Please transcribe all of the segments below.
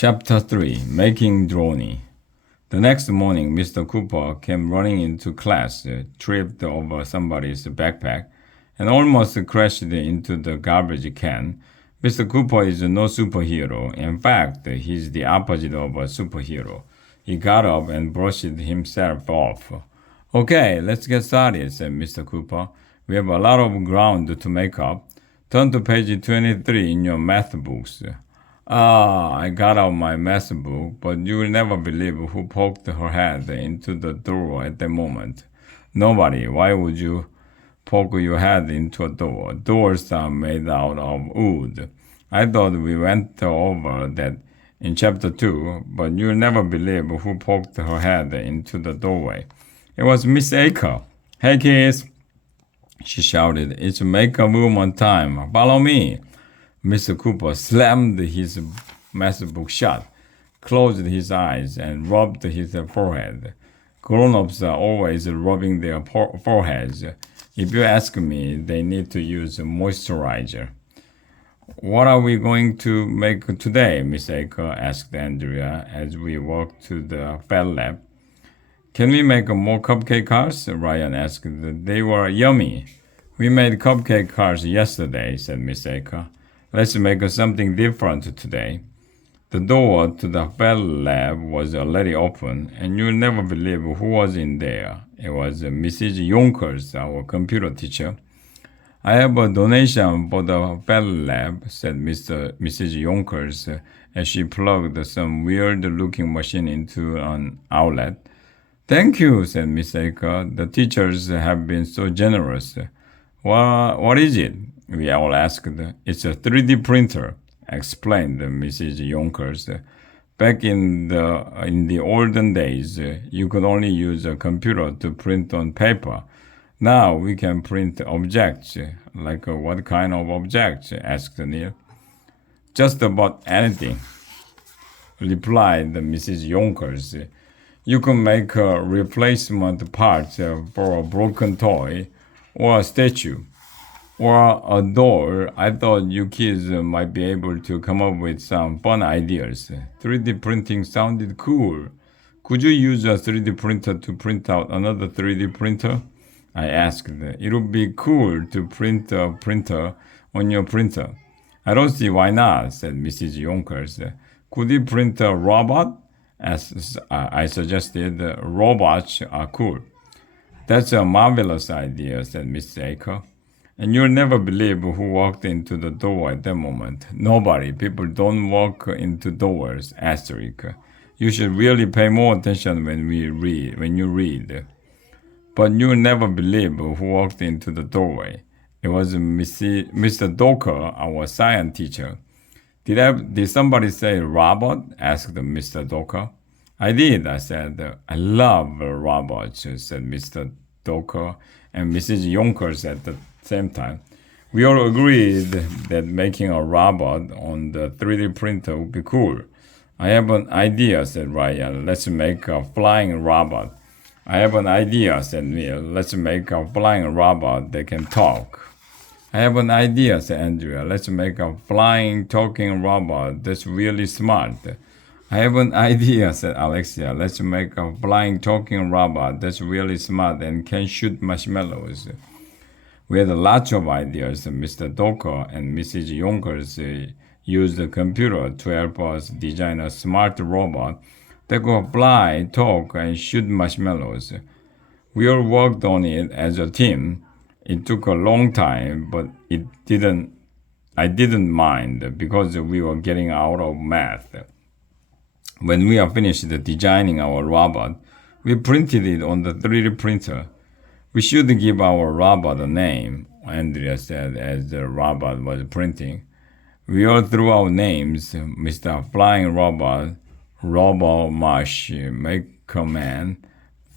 Chapter 3 Making Droney. The next morning, Mr. Cooper came running into class, tripped over somebody's backpack, and almost crashed into the garbage can. Mr. Cooper is no superhero. In fact, he's the opposite of a superhero. He got up and brushed himself off. Okay, let's get started, said Mr. Cooper. We have a lot of ground to make up. Turn to page 23 in your math books. I got out my math book, but you will never believe who poked her head into the door at that moment. Nobody. Why would you poke your head into a door? Doors are made out of wood. I thought we went over that in chapter 2, but you'll never believe who poked her head into the doorway. It was Miss Aker. Hey kids, she shouted. It's make-up woman time. Follow me. Mr. Cooper slammed his math book shut, closed his eyes, and rubbed his forehead. Grown-ups are always rubbing their foreheads. If you ask me, they need to use moisturizer. What are we going to make today, Miss Aker? Asked Andrea as we walked to the Fat Lab. Can we make more cupcake cars? Ryan asked. They were yummy. We made cupcake cars yesterday, said Miss Aker. Let's make something different today. The door to the Fat Lab was already open, and you'll never believe who was in there. It was Mrs. Yonkers, our computer teacher. I have a donation for the Fat Lab, said Mrs. Yonkers as she plugged some weird-looking machine into an outlet. Thank you, said Miss Aker. The teachers have been so generous. What is it? We all asked. It's a 3D printer, explained Mrs. Yonkers. Back in the olden days, you could only use a computer to print on paper. Now we can print objects. Like what kind of objects? Asked Neil. Just about anything, replied Mrs. Yonkers. You can make a replacement parts for a broken toy or a statue. Or a door. I thought you kids might be able to come up with some fun ideas. 3D printing sounded cool. Could you use a 3D printer to print out another 3D printer? I asked. It would be cool to print a printer on your printer. I don't see why not, said Mrs. Yonkers. Could you print a robot? As I suggested, robots are cool. That's a marvelous idea, said Mr. Aker. And you'll never believe who walked into the door at that moment. Nobody. People don't walk into doors, asterisk. You should really pay more attention when you read. But you'll never believe who walked into the doorway. It was Mr. Doker, our science teacher. Did somebody say robot? Asked Mr. Doker. I did, I said. I love robots, said Mr. Doker and Mrs. Yonkers at the same time. We all agreed that making a robot on the 3D printer would be cool. I have an idea, said Ryan. Let's make a flying robot. I have an idea, said Neil. Let's make a flying robot that can talk. I have an idea, said Andrea. Let's make a flying, talking robot that's really smart. I have an idea, said Alexia. Let's make a flying, talking robot that's really smart and can shoot marshmallows. We had lots of ideas. Mr. Doker and Mrs. Yonkers used the computer to help us design a smart robot that could fly, talk, and shoot marshmallows. We all worked on it as a team. It took a long time, but I didn't mind because we were getting out of math. When we are finished designing our robot, we printed it on the 3D printer. We should give our robot a name, Andrea said as the robot was printing. We all threw out names. Mr. Flying Robot, Robo-Mush, Makerman,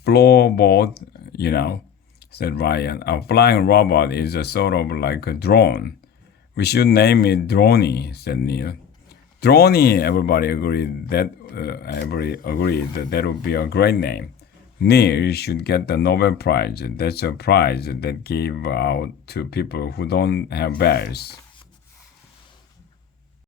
Floorboard, said Ryan. A flying robot is a sort of like a drone. We should name it Droney, said Neil. Droney, everybody agreed that would be a great name. Neil should get the Nobel Prize. That's a prize that give out to people who don't have bells.